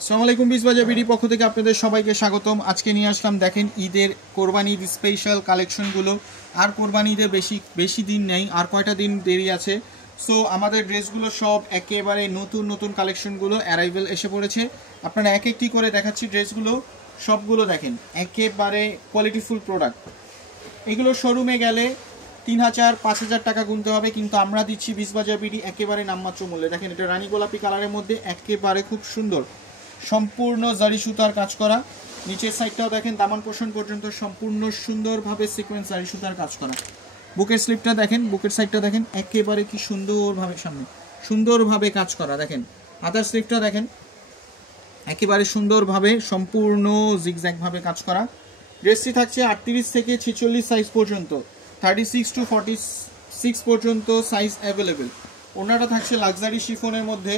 আসসালামু আলাইকুম, বিজবাজার বিডি পক্ষ থেকে আপনাদের সবাইকে স্বাগতম। আজকে নিয়ে আসলাম দেখেন ঈদের কোরবানি ঈদ স্পেশাল কালেকশনগুলো। আর কোরবানি ঈদের বেশি দিন নেই, আর কয়টা দিন দেরি আছে। সো আমাদের ড্রেসগুলো সব একেবারে নতুন নতুন কালেকশনগুলো অ্যারাইভেল এসে পড়েছে। আপনারা এক একটি করে দেখাচ্ছি ড্রেসগুলো, সবগুলো দেখেন একেবারে কোয়ালিটিফুল প্রোডাক্ট। এগুলো শোরুমে গেলে 3000-5000 টাকা গুনতে হবে, কিন্তু আমরা দিচ্ছি বিজবাজার বিডি একেবারে নামমাত্র মূল্যে। দেখেন এটা রানী গোলাপি কালারের মধ্যে একেবারে খুব সুন্দর, সম্পূর্ণ জারি সুতার কাজ করা। নিচের সাইডটাও দেখেন দামান পোষণ পর্যন্ত সম্পূর্ণ সুন্দরভাবে সিকোয়েন্স জারি সুতার কাজ করা। বুকের স্লিপটা দেখেন, বুকের সাইডটা দেখেন একেবারে কি সুন্দরভাবে সামনে সুন্দরভাবে কাজ করা। দেখেন হাতার স্লিপটা দেখেন একেবারে সুন্দরভাবে সম্পূর্ণ জিগজ্যাগভাবে কাজ করা। ড্রেসটি থাকছে 38 থেকে 46 সাইজ পর্যন্ত, 36 to 46 পর্যন্ত সাইজ অ্যাভেলেবেল। ওনাটা থাকছে লাক্সারি শিফনের মধ্যে।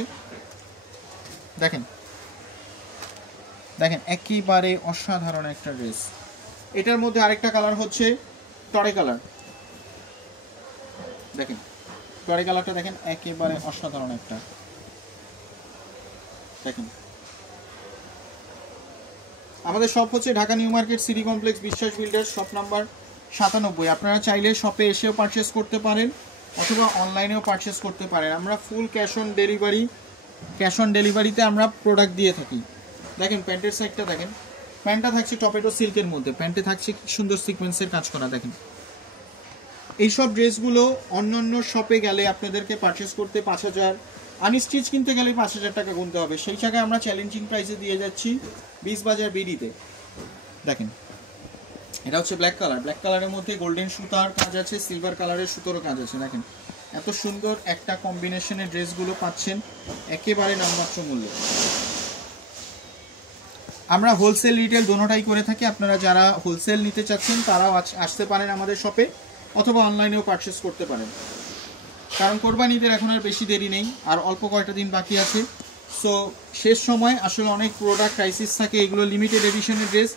দেখেন দেখেন একেবারে অসাধারণ একটা ড্রেস। এটার মধ্যে আরেকটা কালার হচ্ছে টরে কালার। দেখেন টরে কালারটা দেখেন একেবারে অসাধারণ একটা। দেখেন আমাদের শপ হচ্ছে Dhaka new market city complex, বিশ্বাস বিল্ডার্স, শপ নাম্বার 97। আপনারা চাইলে শপে এসেও পারচেস করতে পারেন অথবা অনলাইনেও পারচেস করতে পারেন। আমরা ফুল ক্যাশ অন ডেলিভারিতে আমরা প্রোডাক্ট দিয়ে থাকি। দেখেন প্যান্টের সাইডটা দেখেন, প্যান্টটা থাকছে টপেটো সিল্কের মধ্যে, প্যান্টে থাকছে কি সুন্দর সিকোয়েন্সের কাজ করা। দেখেন এইসব ড্রেসগুলো অন্যান্য শপে গেলে আপনাদেরকে পারচেস করতে 5000, আনস্টিচ কিনতে গেলে 5000 টাকা গুনতে হবে। সেই জায়গায় আমরা চ্যালেঞ্জিং প্রাইসে দিয়ে যাচ্ছি বিজবাজার বিডিতে। দেখেন এটা হচ্ছে ব্ল্যাক কালার, ব্ল্যাক কালারের মধ্যে গোল্ডেন সুতার কাজ আছে, সিলভার কালারের সুতোরও কাজ আছে। দেখেন এত সুন্দর একটা কম্বিনেশনের ড্রেসগুলো পাচ্ছেন একেবারে নামমাত্র মূল্যে। আমরা হোলসেল রিটেল দোনোটাই করে থাকি। আপনারা যারা হোলসেল নিতে চাচ্ছেন তারাও আসতে পারেন আমাদের শপে, অথবা অনলাইনেও পারচেস করতে পারেন। কারণ কোরবানি ঈদের এখন আর বেশি দেরি নেই, আর অল্প কয়টা দিন বাকি আছে। সো শেষ সময় আসলে অনেক প্রোডাক্ট ক্রাইসিস থাকে, এগুলো লিমিটেড এডিশনের ড্রেস,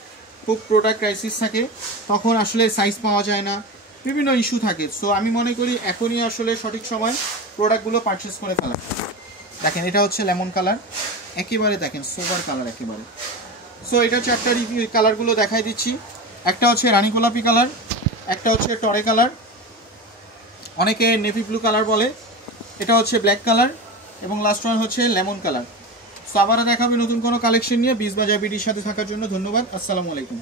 খুব প্রোডাক্ট ক্রাইসিস থাকে, তখন আসলে সাইজ পাওয়া যায় না, বিভিন্ন ইস্যু থাকে। সো আমি মনে করি এখনই আসলে সঠিক সময় প্রোডাক্টগুলো পারচেস করে ফেলা। দেখেন এটা হচ্ছে লেমন কালার, একেবারে দেখেন সোবার কালার একেবারে। সো এটা হচ্ছে একটা কালারগুলো দেখাই দিচ্ছি। একটা হচ্ছে রানী গোলাপি কালার, একটা হচ্ছে টরে কালার, অনেকে নেভি ব্লু কালার বলে, এটা হচ্ছে ব্ল্যাক কালার, এবং লাস্ট ওয়ান হচ্ছে লেমন কালার। সো আবারও দেখাবে নতুন কোনো কালেকশন নিয়ে। বিজবাজার বিডির সাথে থাকার জন্য ধন্যবাদ। আসসালামু আলাইকুম।